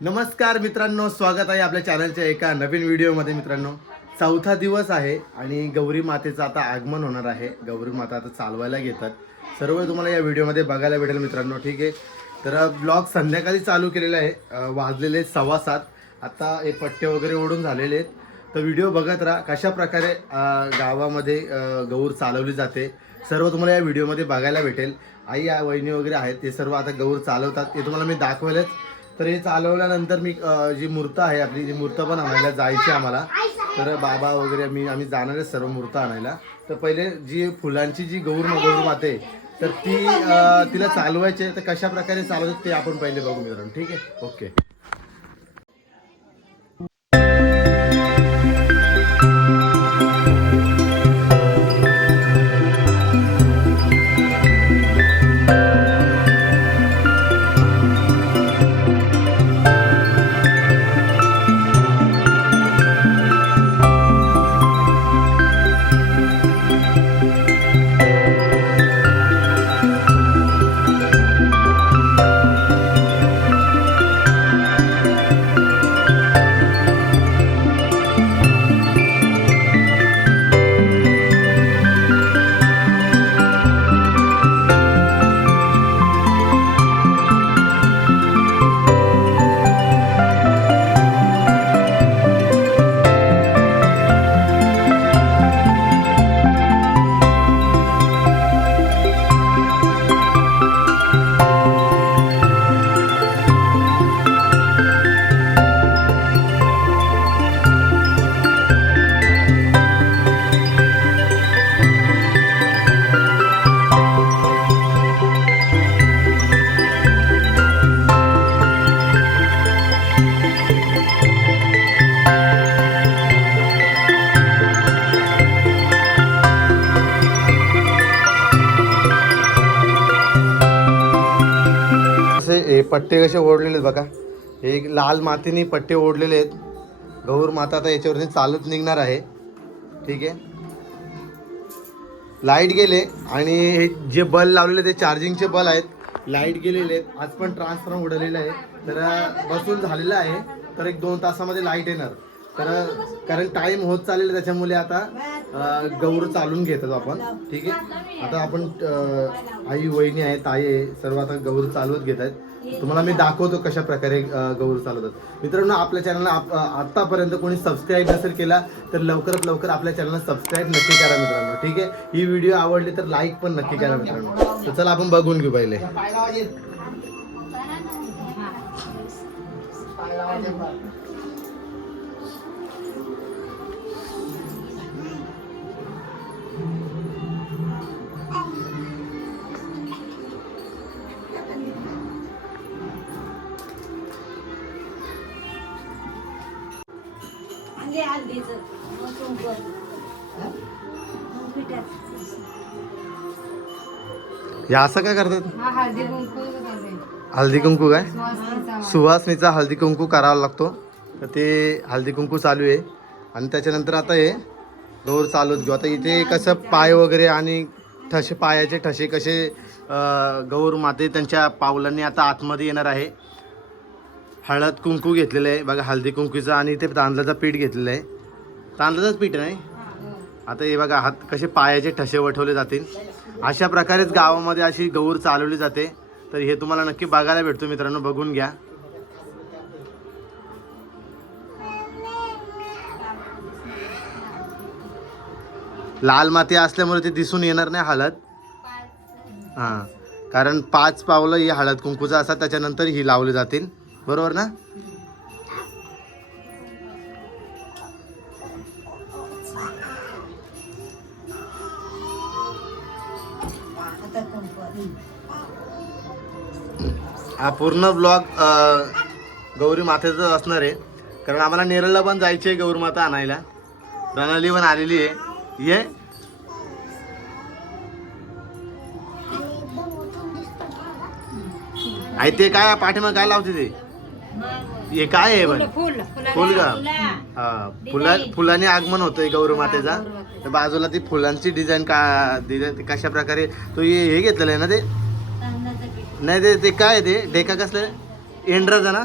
नमस्कार मित्रांनो स्वागत आहे आपल्या चॅनलच्या एका नवीन व्हिडिओमध्ये मित्रांनो. चौथा दिवस आहे आणि गौरी मातेचं आता आगमन होणार आहे. गौरी माता आता चालवायला घेतात. सर्व तुम्हाला या व्हिडिओमध्ये बघायला भेटेल मित्रांनो ठीक आहे? तर ब्लॉग संध्याकाळी चालू केलेला आहे. वाजलेले सव्वा सात. आता हे पट्टे वगैरे ओढून झालेले आहेत. तर व्हिडिओ बघत राहा कशा प्रकारे गावामध्ये गौर चालवली जाते. सर्व तुम्हाला या व्हिडिओमध्ये बघायला भेटेल. आई या वहिनी वगैरे आहेत ते सर्व आता गौर चालवतात. ते तुम्हाला मी दाखवलेच. तर हे चालवल्यानंतर मी जी मूर्त आहे आपली जी मूर्त पण आणायला जायची आम्हाला. तर बाबा वगैरे मी आम्ही जाणार आहे सर्व मूर्त आणायला. तर पहिले जी फुलांची जी गौर गौर माते तर ती तिला चालवायची आहे. तर कशा प्रकारे चालवतात ते आपण पहिले बघू मित्रांनो. ठीक आहे? ओके. पट्टे कसे ओढलेले आहेत बघा. हे एक लाल मातीने पट्टे ओढलेले आहेत गौर माता आता याच्यावरती चालत निघणार आहे. ठीक आहे. लाइट गेले आणि हे जे बल्ब लावलेले ते चार्जिंगचे बल्ब आहेत. लाइट गेलेले आहेत. आज पण ट्रान्सफॉर्म उडवलेलं आहे. तर बसून झालेलं आहे. तर एक दोन तासामध्ये लाइट येणार. तर कारण टाईम होत चाललेला त्याच्यामुळे आता गौर चालून घेतात आपण. ठीक आहे. आता आपण आई वहिनी आहे ताई आहे. सर्व आता गौर चालवत घेत आहेत. तुम्हाला मी दाखवतो कशा प्रकारे गौर चालवतात. मित्रांनो आपल्या चॅनलला आतापर्यंत कोणी सबस्क्राईब नसेल केला तर लवकरात लवकर आपल्या चॅनलला सबस्क्राईब नक्की करा मित्रांनो ठीक आहे? ही व्हिडिओ आवडली तर लाईक पण नक्की करा मित्रांनो. तर चला आपण बघून घेऊ पहिले. हल्दीचं मग. मग. हे असं काय करतात? हा हळदी कुंकू करते. हल्दी कुंकू काय? सुवासिनीचा सुवासनीचा हळदी कुंकू करावा लागतो. तर ते हळदी कुंकू चालू आहे. आणि त्याच्यानंतर आता हे गौर चालूच घेऊ आता इथे कसं पाय वगैरे आणि ठसे पायाचे ठसे कसे गौर माते त्यांच्या पावलांनी आता आतमध्ये येणार आहे. हळद कुंकू घेतलेलं आहे. बघा हळदी कुंकूचं आणि ते तांदळाचं पीठ घेतलेलं आहे. तांदळाचंच पीठ नाही? आता हे बघा हात कसे पायाचे ठसे वठवले जातील. अशा प्रकारेच गावामध्ये अशी गौर चालवली जाते. तर हे तुम्हाला नक्की बघायला भेटतो मित्रांनो बघून घ्या. लाल माती असल्यामुळे ते दिसून येणार नाही हळद. हां. कारण पाच पावलं ही हळद कुंकूचं असतात त्याच्यानंतर ही लावली जातील. बरोबर ना? हा पूर्ण ब्लॉग गौरी मातेचं असणार आहे. कारण आम्हाला नेरळला पण जायचे आहे गौरी माता आणायला. प्रणाली पण आलेली आहे. ये. आई ते काय पाठीमाग काय लावते ते? हे काय आहे पण? फुल हा फुला फुलाने आगमन होतंय गौरी मातेचा. तर बाजूला ती फुलांची डिझाईन का डिझाईन कशा प्रकारे तो हे घेतलेलं आहे ना ते? नाही ते ते काय ते? डेका कसलं एंड्राचा ना?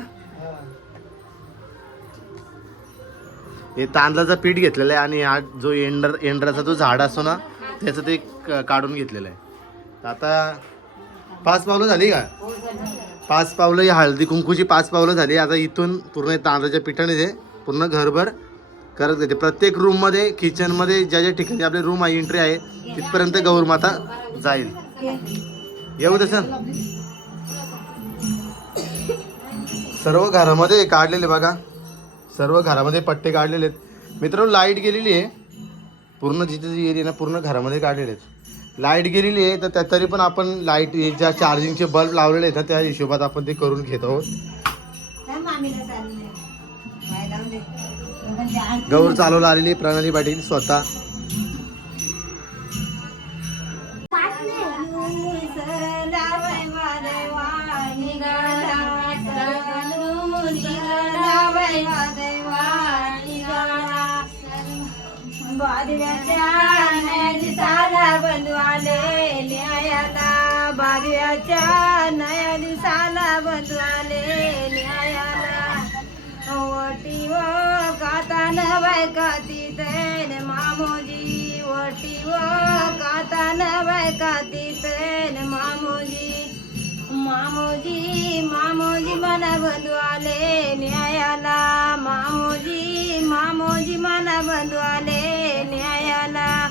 हे तांदळाचं पीठ घेतलेलं आहे आणि हा जो एंडर एंड्राचा जो झाड असतो ना त्याचं ते काढून घेतलेलं आहे. आता पाच पावलं झाली का? पाच पावलं ही हळदी कुंकूची पाच पावलं झाली. आता इथून पूर्ण तांदळाच्या पिठाने ते पूर्ण घरभर करत येते प्रत्येक रूममध्ये किचनमध्ये ज्या ज्या ठिकाणी आपले रूम आहे एंट्री आहे तिथपर्यंत गौरमाता जाईल. येऊ तसं सर्व घरामध्ये काढलेले बघा. सर्व घरामध्ये पट्टे काढलेले आहेत. मित्रांनो लाइट गेलेली आहे. पूर्ण जिथे जी एरिया ना पूर्ण घरामध्ये काढलेले आहेत. लाइट गेलेली आहे तर त्या तरी पण आपण लाइट ज्या चार्जिंगचे बल्ब लावलेले आहेत ना त्या हिशोबात आपण ते करून घेत आहोत. गौर चालवला आलेली प्रणाली पाटील स्वतः. बंधुआले बादव्याच्या न्यायाधीशाला बंधवाले न्यायाला. ओटी व काता न काती तिथे मामोजी. वटी व काता न काती तिथे मामोजी. मामोजी मामोजी मला बंधवाले न्यायाला. मामोजी मामोजी मला बंधवाले न्यायाला.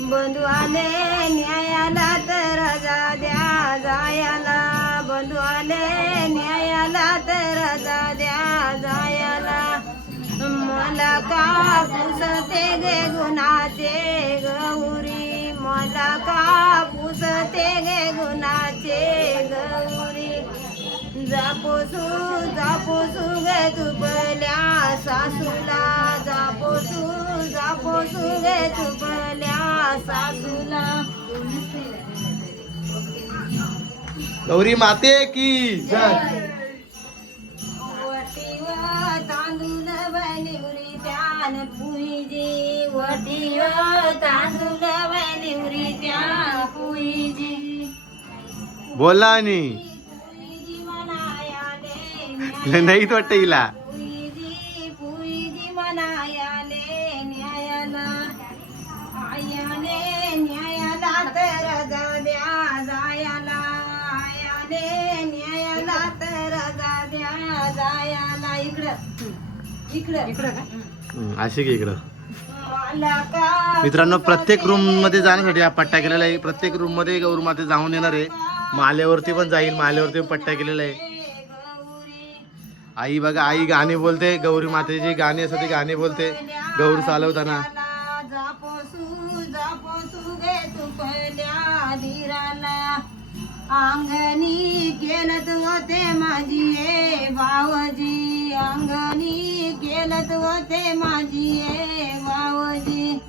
बंधू आले न्यायाला तर राजा द्या. जायाला बंधू आले न्यायाला तर जा द्या जायाला. मला का पुसते गे गुणाचे गौरी. मला का पुसते गे गुणाचे गौरी. जापोसू जापोसू गे तुपल्या सासूला. जापोसू जापोसू गे तुपल्या सासूला. गौरी माते की तांदूळ बनिवरी त्यान पुईजी वटीव तांदूळ बनिवरी त्यान पुईजी बोला नाही वाटतं हिला. इकडं. इकडं मित्रांनो प्रत्येक रूममध्ये जाण्यासाठी हा पट्टा केलेला आहे. प्रत्येक रूममध्ये गौर माते जाऊन येणार आहे. माल्यावरती पण जाईल माल्यावरती पण पट्टा केलेला आहे. आई बघा आई गाणी बोलते गौरी मातेची गाणी असतात ती गाणी बोलते गौर चालवताना. अंगणी केलत होते माझी ए बावजी. अंगणी केलत होते माझी ए बावजी.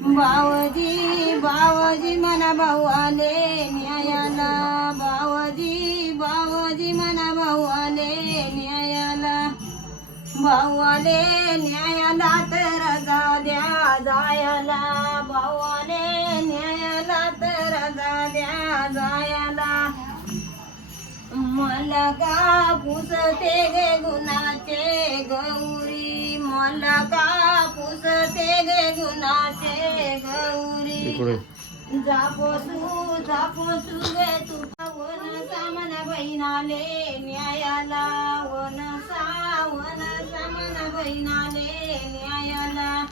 बावजी बावजी मना भाऊ आले न्यायाला. बावजी बावजी मना भाऊ आले न्यायाला. भावाले न्यायाला तर जा द्या जायला. भाऊ तर जा द्या जायाला. मला का पुसते गे गुणाचे गौरी. मला का पुसते गे गुणाचे गौरी. जापोसू जापोसू गे तू. वन सामन बहिणाले न्यायाला. वन सा वन सामन बहिणाले न्यायाला.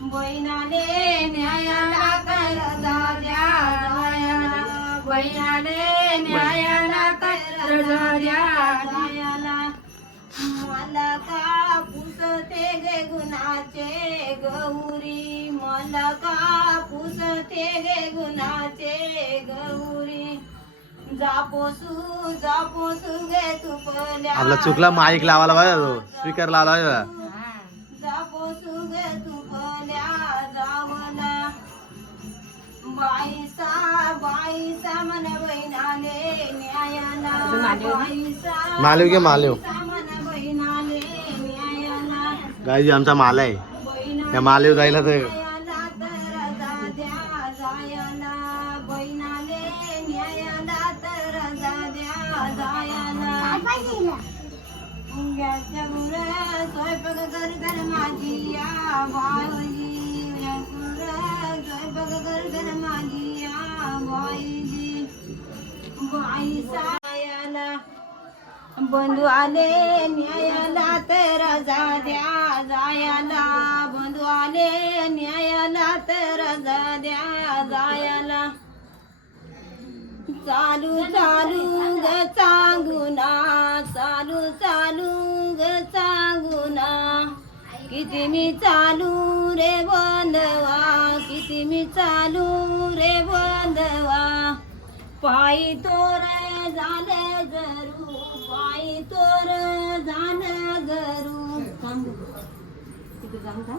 बहिणाले न्यायाला बहिणाले न्यायाला जायाला मला का पुसते गे गुणाचे गौरी. मला का पुसते गे गुणाचे गौरी. जापोसू जापोसू गे तुपल्या आपला चुकला माईक लावायला पाहिजे तो. स्पीकर लावायला पाहिजे. जापोसू गे तुपल्या जावला. बाईसा बाईसा मन बहिणाले न्यायाला. बाईसा मालेव घे मालेव मन बहिणाले न्यायाला. गाई आमचा माला आहे. बहिणा त्या मालेव जायला तर आले न्यायाला तर जा द्या जायाला बंधू आले न्यायाला तर रजा द्या जायाला. चालू चालू ग चांगुना चालू चालू ग चांगुना. किती मी चालू रे बंधवा किती मी चालू रे बंधवा. पायी तोर झालं जरू पायी तोर जाण गरू. थांब. तिथे जाऊ का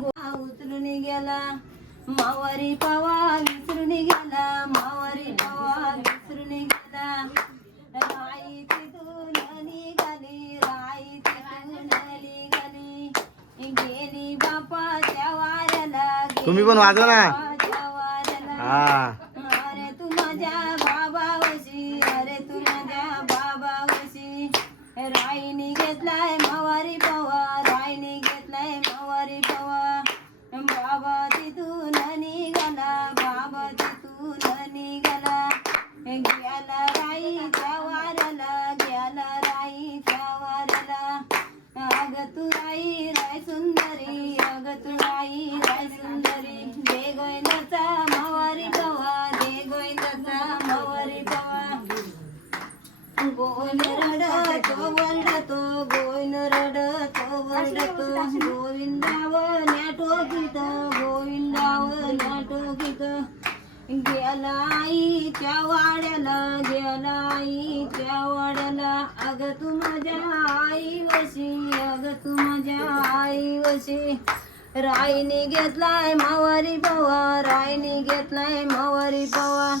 गोहा उचलून गेला. मावारी पावा विसरून गेला. तुम्ही पण वाजवा ना. हा. अरे तू माझ्या अरे तू माझ्या बाबावशी. राईने घेतलाय मवारी पवा राईने घेतलाय मवारी पवा. बाबा तिथून निघाला बाबा तिथून निघाला. गेला राईच्या वाऱ्याला गेला राईच्या वाऱ्याला. अग तू राई राय सुंदरी अग तू राई राय सुंदरी दे गोविंदाचा मवारी पवा दे गोविंदाचा मवारी पवा गोविंद रडतो वरडतो गोविंद रडतो वरडतो नाटो गीत गोविंदाव नाटो गीत. गेलाईच्या वाड्याला गेलाईच्या वाड्याला अग तू माझ्या आई वशी अग तू माझ्या आई वशी राईने घेतलाय मावारी पवा राईने घेतलाय मावारी पवा.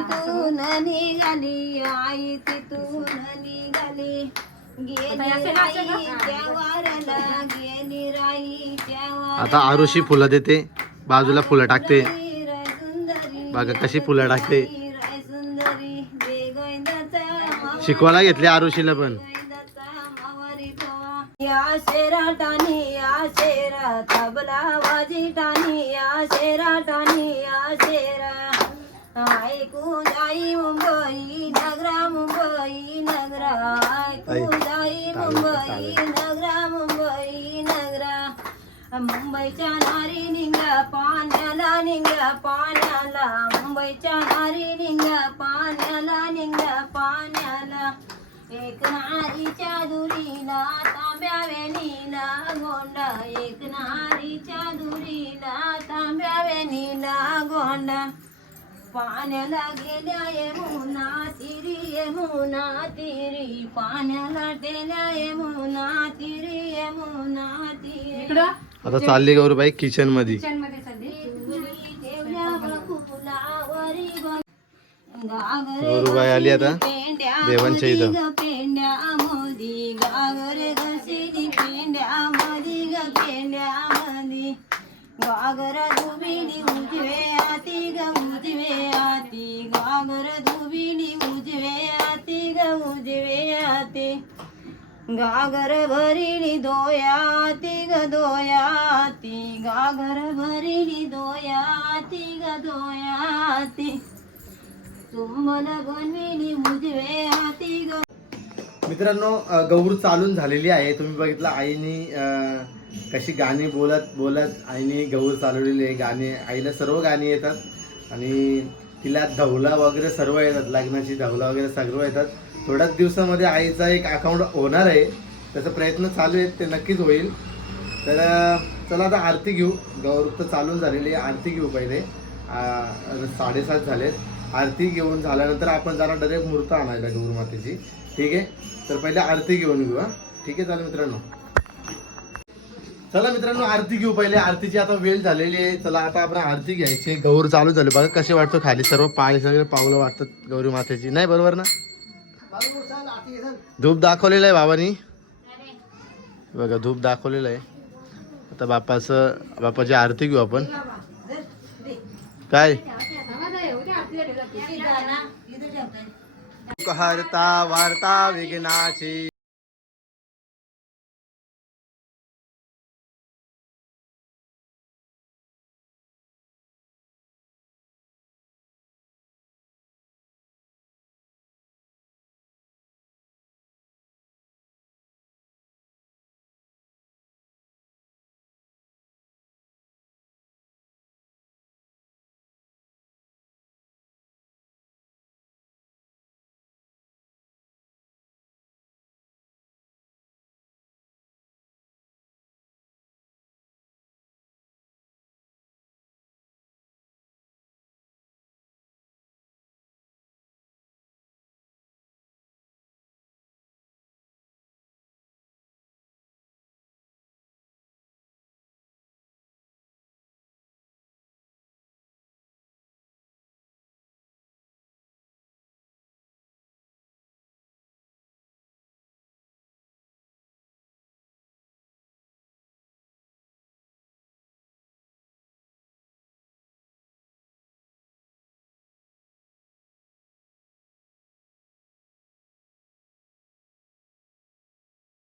तिथून निघाली आई तिथून निघाली. गेली गेली आता आरुषी फुलं देते बाजूला फुलं टाकते. बघा कशी फुलं टाकते. शिकवायला घेतली आरुषीला पण. या शेरा टाणी या शेरा तबला वाजी टाणी या शेरा टाणी या शेरा. ऐकून जाई मुंबई नगरा मुंबई नगरा. ऐकून जाई मुंबई नगरा मुंबई नगरा. मुंबईच्या नारी निघा पाण्याला निघा पाण्याला. मुंबईच्या नारी निघा पाण्याला निघा पाण्याला. एक नारीच्या दुरीला तांब्या वेणीला. गोंडा एक नारीच्या दुरीला तांब्या वेणीला गोंडा. पाण्याला गेल्या यमुना तिरी यमुना तिरी. पाण्याला टेल्या यमुना तिरी यमुना तिरी. आता चालली गौरबाई किचनमध्ये गौरूबाई आली आता. देवांच्या इथं. गागर भरिणी तिग दोया दोयाती. गागर भरिणी तिग दोया दोयाती. तुम्हाला बनविणी उजवे हाती ग. मित्रांनो गौर चालून झालेली आहे. तुम्ही बघितलं आईने कशी गाणी बोलत बोलत आईने गौर चालवलेली आहे. गाणी आईला सर्व गाणी येतात आणि तिला धवला वगैरे सर्व येतात. लग्नाची धवला वगैरे सर्व येतात. थोड्याच दिवसामध्ये आईचा एक अकाउंट होणार आहे. त्याचा प्रयत्न चालू आहे ते नक्कीच होईल. तर चला आता आरती घेऊ. गौर तर चालून झालेली आहे आरती घेऊ पहिले. साडेसात झालेत. आरती घेऊन झाल्यानंतर आपण जरा डायरेक्ट मूर्त आणायला गौरमातेची ठीक आहे? तर पहिले आरती घेऊन घेऊ हां. ठीक आहे चालेल मित्रांनो. चला मित्रांनो आरती घेऊ पहिले. आरतीची आता वेळ झालेली आहे. चला आता आपण आरती घ्यायची. गौर चालू झाले. बघा कसे वाटतो खाली. सर्व पाणी सगळे पावलं वाटतात गौरी मातेची. नाही बरोबर ना? धूप दाखवलेलं आहे बाबांनी बघा धूप दाखवलेलं आहे आता बापाचं बापाची आरती घेऊ आपण. काय. हरता वार्ता विघ्नाची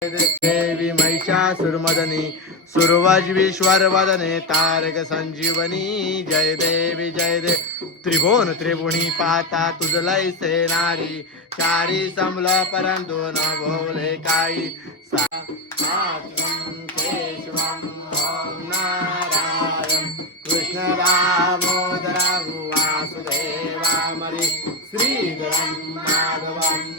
देवी महिषासुरमदनी सुरवज्वीश्वरवदने तारक संजीवनी जय देवी जय देव त्रिभुवन त्रिभुणी पाता तुझलय सेनारी चारी समल परंतु न भोवले काही सा आत्मं नारायण कृष्ण दामोदरं वासुदेवामरि श्रीधरं माधवं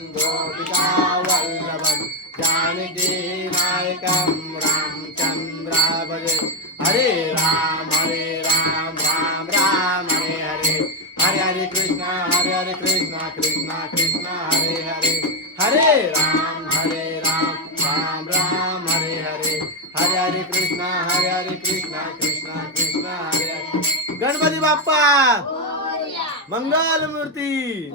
बाप्पा. मंगल मूर्ती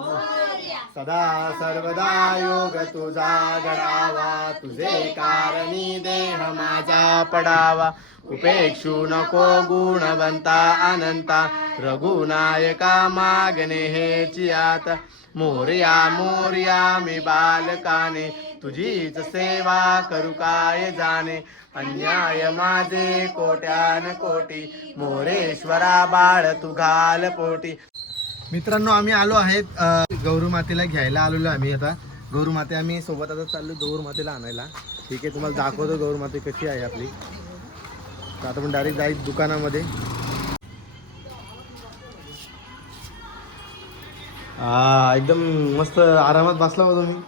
सदा सर्वदा योग तुझा घडावा तुझे कारणी देह माझा पडावा. उपेक्षू नको गुणवंता अनंता. रघुनायका मागणे हेची आता मोर्या मोर्या मी बालकाने तुझीच सेवा करू काय जाणे? अन्याय माझे कोट्यान कोटी. मोरेश्वरा बाळ तू घाल पोटी. मित्रांनो आम्ही आलो आहेत गौरू मातेला घ्यायला आलेलो आम्ही आता. गौरू माते आम्ही सोबत आता चाललो गौरू मातेला आणायला. ठीक आहे तुम्हाला दाखवतो गौरू माते कशी आहे आपली. तर आता आपण डायरेक्ट जाईल दुकानामध्ये. एकदम मस्त आरामात बसला होता तुम्ही.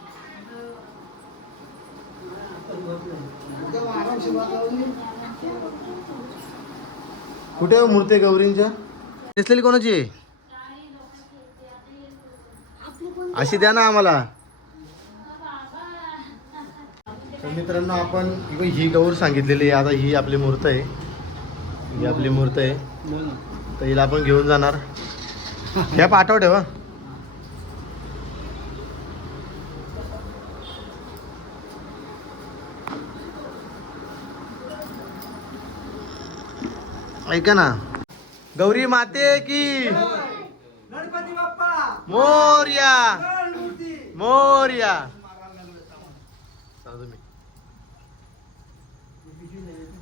कुठे आहे हो मूर्ती गौरींच्या? दिसलेली कोणाची? अशी द्या ना आम्हाला. तर मित्रांनो आपण ही गौर सांगितलेली आता ही आपली मूर्त आहे. ही आपली मूर्त आहे. तर हिला आपण घेऊन जाणार. ह्या पाठव वा ऐका ना. गौरी माते की. गणपती बाप्पा. मोर्या. मोर्या.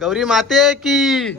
गौरी माते की.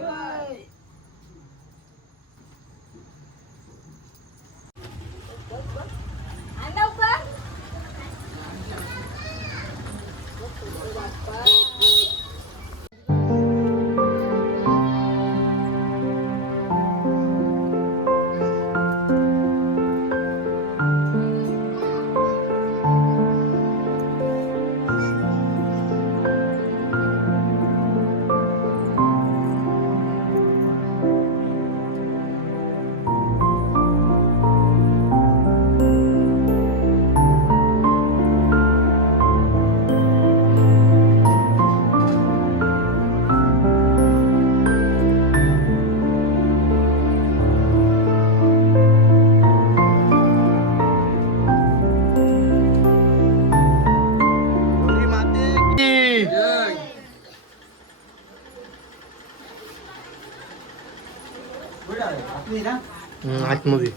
आतमध्ये.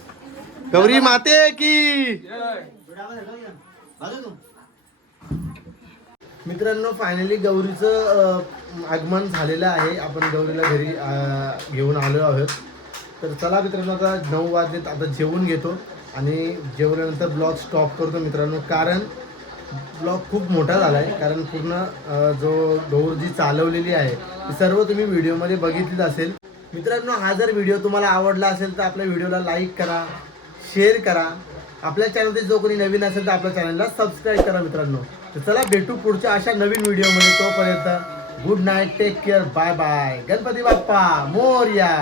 गौरी माते की? मित्रांनो फायनली गौरीचं आगमन झालेलं आहे. आपण गौरीला घरी घेऊन आलो आहोत. तर चला मित्रांनो आता नऊ वाजलेत आता जेवून घेतो. आणि जेवल्यानंतर ब्लॉग स्टॉप करतो मित्रांनो कारण ब्लॉग खूप मोठा झाला आहे कारण पूर्ण जो गौर जी चालवलेली आहे ती सर्व तुम्ही व्हिडिओमध्ये बघितलीच असेल. मित्रांनो हा जर व्हिडिओ तुम्हाला आवडला असेल तर आपल्या व्हिडिओला लाईक करा शेअर करा. आपल्या चॅनलमध्ये जो कोणी नवीन असेल तर आपल्या चॅनलला सबस्क्राईब करा मित्रांनो. तर चला भेटू पुढच्या अशा नवीन व्हिडिओमध्ये तोपर्यंत good night take care bye bye Ganpati Bappa Morya.